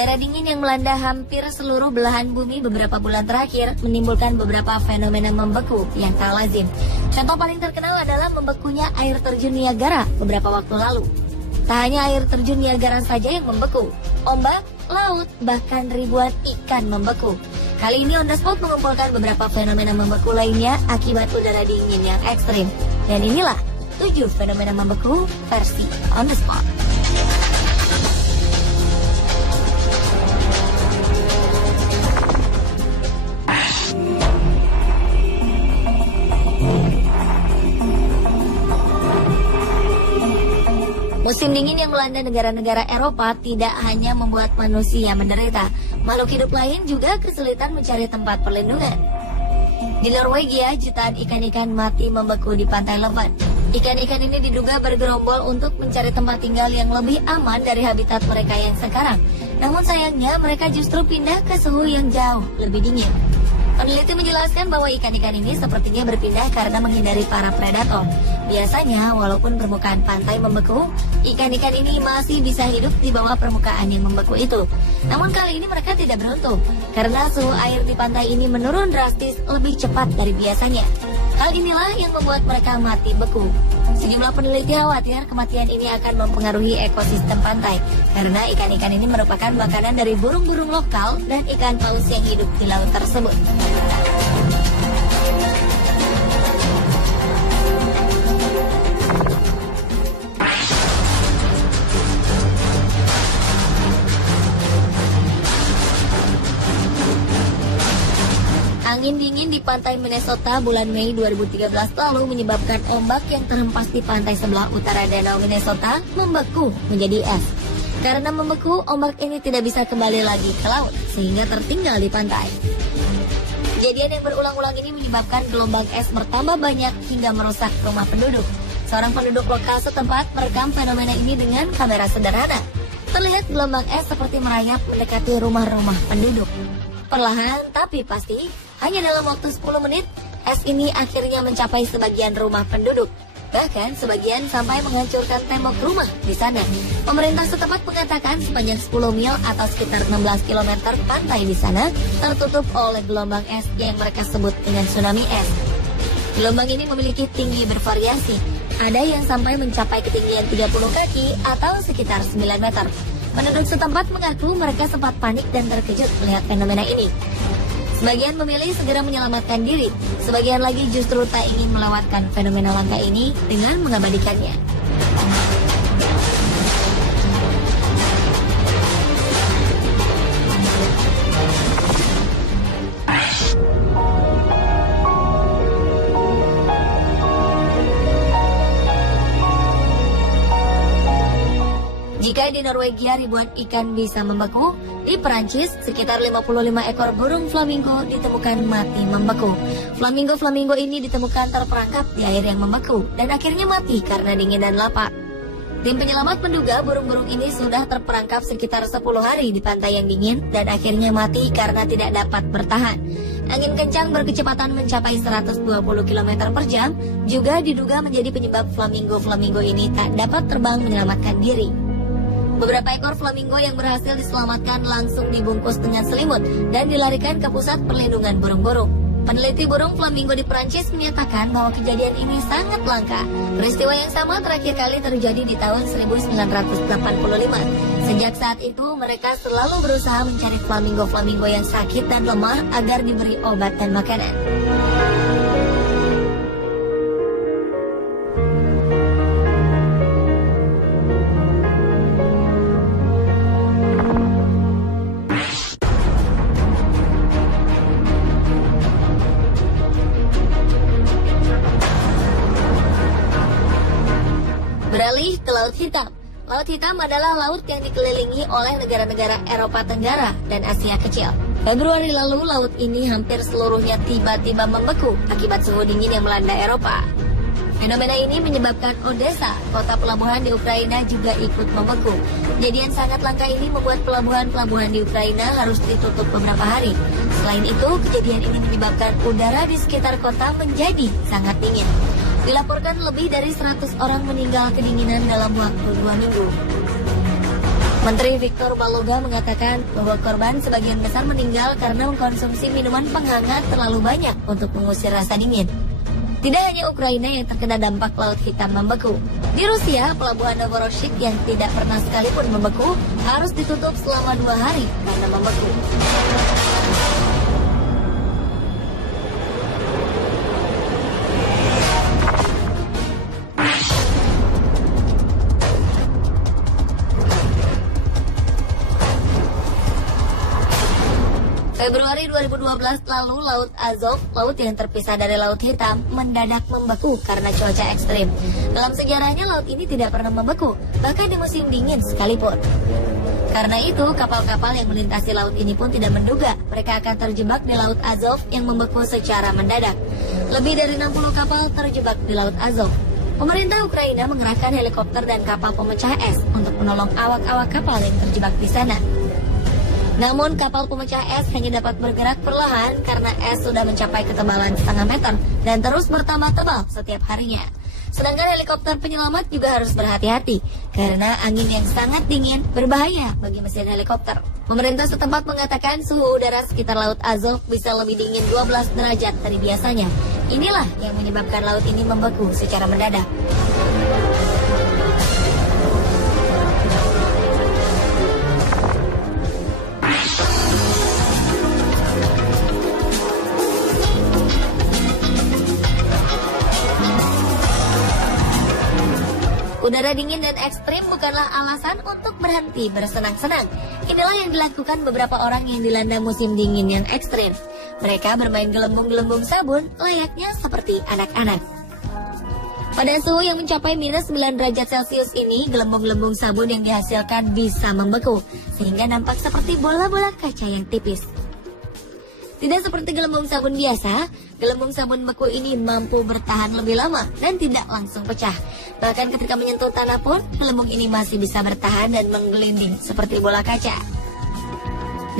Udara dingin yang melanda hampir seluruh belahan bumi beberapa bulan terakhir menimbulkan beberapa fenomena membeku yang tak lazim. Contoh paling terkenal adalah membekunya air terjun Niagara beberapa waktu lalu. Tak hanya air terjun Niagara saja yang membeku, ombak, laut, bahkan ribuan ikan membeku. Kali ini On The Spot mengumpulkan beberapa fenomena membeku lainnya akibat udara dingin yang ekstrim. Dan inilah 7 fenomena membeku versi On The Spot. Musim dingin yang melanda negara-negara Eropa tidak hanya membuat manusia menderita, makhluk hidup lain juga kesulitan mencari tempat perlindungan. Di Norwegia, jutaan ikan-ikan mati membeku di pantai lebat. Ikan-ikan ini diduga bergerombol untuk mencari tempat tinggal yang lebih aman dari habitat mereka yang sekarang. Namun sayangnya mereka justru pindah ke suhu yang jauh lebih dingin. Peneliti menjelaskan bahwa ikan-ikan ini sepertinya berpindah karena menghindari para predator. Biasanya, walaupun permukaan pantai membeku, ikan-ikan ini masih bisa hidup di bawah permukaan yang membeku itu. Namun kali ini mereka tidak beruntung, karena suhu air di pantai ini menurun drastis lebih cepat dari biasanya. Hal inilah yang membuat mereka mati beku. Sejumlah peneliti khawatir kematian ini akan mempengaruhi ekosistem pantai, karena ikan-ikan ini merupakan makanan dari burung-burung lokal dan ikan paus yang hidup di laut tersebut. Angin dingin di pantai Minnesota bulan Mei 2013 lalu menyebabkan ombak yang terhempas di pantai sebelah utara danau Minnesota membeku menjadi es. Karena membeku, ombak ini tidak bisa kembali lagi ke laut, sehingga tertinggal di pantai. Kejadian yang berulang-ulang ini menyebabkan gelombang es bertambah banyak hingga merusak rumah penduduk. Seorang penduduk lokal setempat merekam fenomena ini dengan kamera sederhana. Terlihat gelombang es seperti merayap mendekati rumah-rumah penduduk. Perlahan tapi pasti, hanya dalam waktu 10 menit, es ini akhirnya mencapai sebagian rumah penduduk. Bahkan sebagian sampai menghancurkan tembok rumah di sana. Pemerintah setempat mengatakan sepanjang 10 mil atau sekitar 16 km pantai di sana tertutup oleh gelombang es yang mereka sebut dengan tsunami es. Gelombang ini memiliki tinggi bervariasi. Ada yang sampai mencapai ketinggian 30 kaki atau sekitar 9 meter. Penduduk setempat mengaku mereka sempat panik dan terkejut melihat fenomena ini. Sebagian memilih segera menyelamatkan diri, sebagian lagi justru tak ingin melewatkan fenomena langka ini dengan mengabadikannya. Jika di Norwegia ribuan ikan bisa membeku, di Perancis sekitar 55 ekor burung flamingo ditemukan mati membeku. Flamingo ini ditemukan terperangkap di air yang membeku dan akhirnya mati karena dingin dan lapar. Tim penyelamat menduga burung-burung ini sudah terperangkap sekitar 10 hari di pantai yang dingin dan akhirnya mati karena tidak dapat bertahan. Angin kencang berkecepatan mencapai 120 km per jam juga diduga menjadi penyebab flamingo ini tak dapat terbang menyelamatkan diri. Beberapa ekor flamingo yang berhasil diselamatkan langsung dibungkus dengan selimut dan dilarikan ke pusat perlindungan burung-burung. Peneliti burung flamingo di Perancis menyatakan bahwa kejadian ini sangat langka. Peristiwa yang sama terakhir kali terjadi di tahun 1985. Sejak saat itu, mereka selalu berusaha mencari flamingo yang sakit dan lemah agar diberi obat dan makanan. Beralih ke Laut Hitam. Laut Hitam adalah laut yang dikelilingi oleh negara-negara Eropa Tenggara dan Asia Kecil. Februari lalu, laut ini hampir seluruhnya tiba-tiba membeku akibat suhu dingin yang melanda Eropa. Fenomena ini menyebabkan Odessa, kota pelabuhan di Ukraina, juga ikut membeku. Kejadian sangat langka ini membuat pelabuhan-pelabuhan di Ukraina harus ditutup beberapa hari. Selain itu, kejadian ini menyebabkan udara di sekitar kota menjadi sangat dingin. Dilaporkan lebih dari 100 orang meninggal kedinginan dalam waktu 2 minggu. Menteri Victor Baloga mengatakan bahwa korban sebagian besar meninggal karena mengkonsumsi minuman penghangat terlalu banyak untuk mengusir rasa dingin. Tidak hanya Ukraina yang terkena dampak Laut Hitam membeku. Di Rusia, pelabuhan Novorossiysk yang tidak pernah sekalipun membeku harus ditutup selama 2 hari karena membeku. Februari 2012 lalu, Laut Azov, laut yang terpisah dari Laut Hitam, mendadak membeku karena cuaca ekstrim. Dalam sejarahnya, laut ini tidak pernah membeku, bahkan di musim dingin sekalipun. Karena itu, kapal-kapal yang melintasi laut ini pun tidak menduga mereka akan terjebak di Laut Azov yang membeku secara mendadak. Lebih dari 60 kapal terjebak di Laut Azov. Pemerintah Ukraina mengerahkan helikopter dan kapal pemecah es untuk menolong awak-awak kapal yang terjebak di sana. Namun kapal pemecah es hanya dapat bergerak perlahan karena es sudah mencapai ketebalan setengah meter dan terus bertambah tebal setiap harinya. Sedangkan helikopter penyelamat juga harus berhati-hati karena angin yang sangat dingin berbahaya bagi mesin helikopter. Pemerintah setempat mengatakan suhu udara sekitar Laut Azov bisa lebih dingin 12 derajat dari biasanya. Inilah yang menyebabkan laut ini membeku secara mendadak. Udara dingin dan ekstrim bukanlah alasan untuk berhenti bersenang-senang. Inilah yang dilakukan beberapa orang yang dilanda musim dingin yang ekstrim. Mereka bermain gelembung-gelembung sabun layaknya seperti anak-anak. Pada suhu yang mencapai minus 9 derajat Celcius ini, gelembung-gelembung sabun yang dihasilkan bisa membeku, sehingga nampak seperti bola-bola kaca yang tipis. Tidak seperti gelembung sabun biasa, gelembung sabun beku ini mampu bertahan lebih lama dan tidak langsung pecah. Bahkan ketika menyentuh tanah pun, gelembung ini masih bisa bertahan dan menggelinding seperti bola kaca.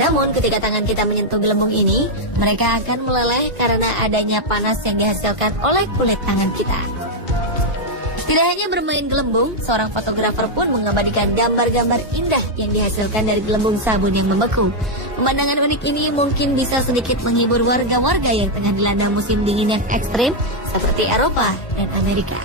Namun ketika tangan kita menyentuh gelembung ini, mereka akan meleleh karena adanya panas yang dihasilkan oleh kulit tangan kita. Tidak hanya bermain gelembung, seorang fotografer pun mengabadikan gambar-gambar indah yang dihasilkan dari gelembung sabun yang membeku. Pemandangan unik ini mungkin bisa sedikit menghibur warga-warga yang tengah dilanda musim dingin yang ekstrim seperti Eropa dan Amerika.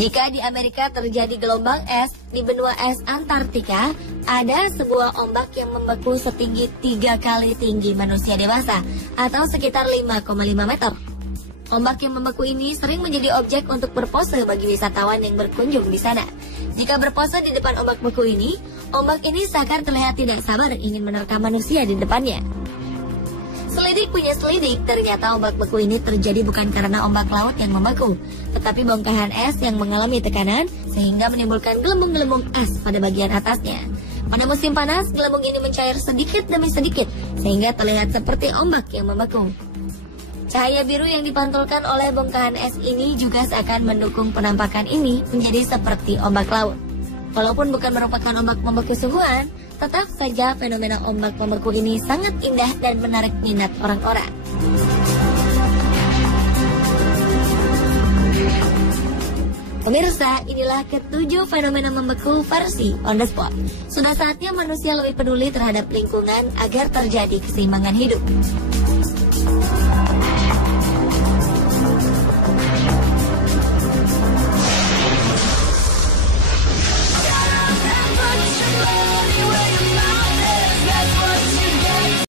Jika di Amerika terjadi gelombang es, di benua es Antartika ada sebuah ombak yang membeku setinggi 3 kali tinggi manusia dewasa atau sekitar 5,5 meter. Ombak yang membeku ini sering menjadi objek untuk berpose bagi wisatawan yang berkunjung di sana. Jika berpose di depan ombak beku ini, ombak ini seakan terlihat tidak sabar ingin menerkam manusia di depannya. Selidik punya selidik, ternyata ombak beku ini terjadi bukan karena ombak laut yang membeku, tetapi bongkahan es yang mengalami tekanan sehingga menimbulkan gelembung-gelembung es pada bagian atasnya. Pada musim panas, gelembung ini mencair sedikit demi sedikit sehingga terlihat seperti ombak yang membeku. Cahaya biru yang dipantulkan oleh bongkahan es ini juga seakan mendukung penampakan ini menjadi seperti ombak laut. Walaupun bukan merupakan ombak membeku sungguhan, tetap saja fenomena ombak membeku ini sangat indah dan menarik minat orang-orang. Pemirsa, inilah ke-7 fenomena membeku versi on the spot. Sudah saatnya manusia lebih peduli terhadap lingkungan agar terjadi keseimbangan hidup.